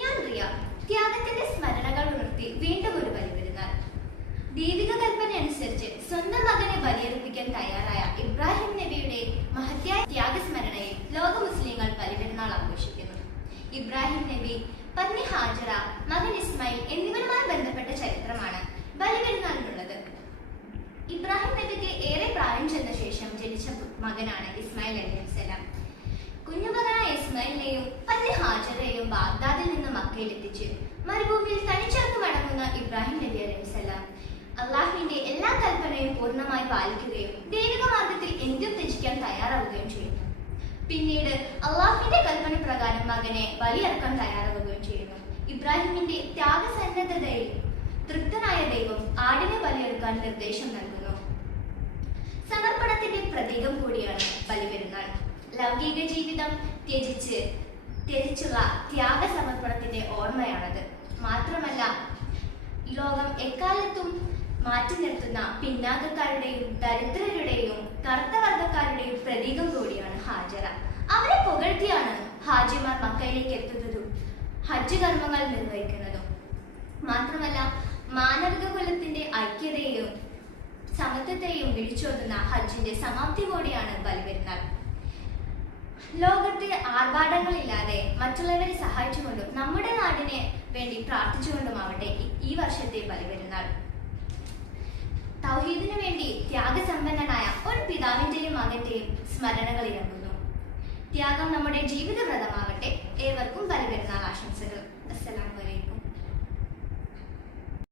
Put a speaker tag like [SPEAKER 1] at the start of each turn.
[SPEAKER 1] ഞാൻ റിയ ത്യാഗത്തിന്റെ സ്മരണകൾ ഉണർത്തി വീണ്ടും ഒരു ബലിപെരുന്നാൾ ദൈവിക കൽപ്പന അനുസരിച്ച് സ്വന്തം മകനെ ബലിയർപ്പിക്കാൻ തയ്യാറായ ഇബ്രാഹിം നബിയുടെ മഹത്യായ ത്യാഗസ്മരണയിൽ ലോക മുസ്ലിങ്ങൾ ബലിപെരുന്നാൾ ആഘോഷിക്കുന്നു. ഇബ്രാഹിം നബി പത്നി ഹാജറ മകൻ ഇസ്മായിൽ എന്നിവരുമായി ബന്ധപ്പെട്ട ചരിത്രമാണ് ബലിപെരുന്നാളിനുള്ളത്. ഇബ്രാഹിം നബിക്ക് ഏറെ പ്രായം ചെന്ന ശേഷം ജനിച്ച മകനാണ് ഇസ്മായിൽ അലൈഹിസ്സലാം. കുഞ്ഞുമകനായ ഇസ്മായിലിനെയും ബാഗ്ദാദിൽ നിന്ന് മക്കയിൽ എത്തിച്ച് മരുഭൂമിയിൽ തനിച്ചേർത്ത് മടങ്ങുന്ന ഇബ്രാഹിം നബി അലൈഹിസലാം അള്ളാഹുവിന്റെ എല്ലാ കൽപ്പനയും പൂർണമായി പാലിക്കുകയും ദൈവിക മാർഗത്തിൽ എന്തും ത്യജിക്കാൻ തയ്യാറാവുകയും ചെയ്യുന്നു. പിന്നീട് അള്ളാഹുവിന്റെ കൽപ്പന പ്രകാരം മകനെ ബലിയർക്കാൻ തയ്യാറാവുകയും ചെയ്യുന്നു. ഇബ്രാഹിമിന്റെ ത്യാഗസന്നദ്ധതയിൽ തൃപ്തനായ ദൈവം ആടിനെ ബലിയെടുക്കാൻ നിർദ്ദേശം നൽകുന്നു. സമർപ്പണത്തിന്റെ പ്രതീകം കൂടിയാണ് ബലിപെരുന്നാൾ. ലൗകിക ജീവിതം ത്യജിച്ച് ത്യജിച്ചുള്ള ത്യാഗസമർപ്പണത്തിന്റെ ഓർമ്മയാണത്. മാത്രമല്ല ലോകം എക്കാലത്തും മാറ്റി നിർത്തുന്ന പിന്നാക്കക്കാരുടെയും ദരിദ്രരുടെയും കറുത്തവർഗക്കാരുടെയും പ്രതീകം കൂടിയാണ് ഹാജറ. അവരെ പുകഴ്ത്തിയാണ് ഹാജിമാർ മക്കയിലേക്ക് എത്തുന്നതും ഹജ്ജ് കർമ്മങ്ങൾ നിർവഹിക്കുന്നതും. മാത്രമല്ല മാനവിക കുലത്തിന്റെ ഐക്യതയെയും സമത്വത്തെയും വിളിച്ചോതുന്ന ഹജ്ജിന്റെ സമാപ്തി കൂടിയാണ് ബലിപെരുന്നാൾ. ലോകത്തെ ആർഭാടങ്ങളില്ലാതെ മറ്റുള്ളവരെ സഹായിച്ചുകൊണ്ടും നമ്മുടെ നാടിനെ വേണ്ടി പ്രാർത്ഥിച്ചുകൊണ്ടുമാവട്ടെ ഈ- വർഷത്തെ ബലിപെരുന്നാൾ. തൗഹീദിനു വേണ്ടി ത്യാഗസമ്പന്നനായ ഒരു പിതാവിന്റെയും മകന്റെയും സ്മരണകൾ ഇറങ്ങുന്നു ത്യാഗം നമ്മുടെ ജീവിതവ്രതമാകട്ടെ ഏവർക്കും ബലിപെരുന്നാൾ ആശംസകൾ.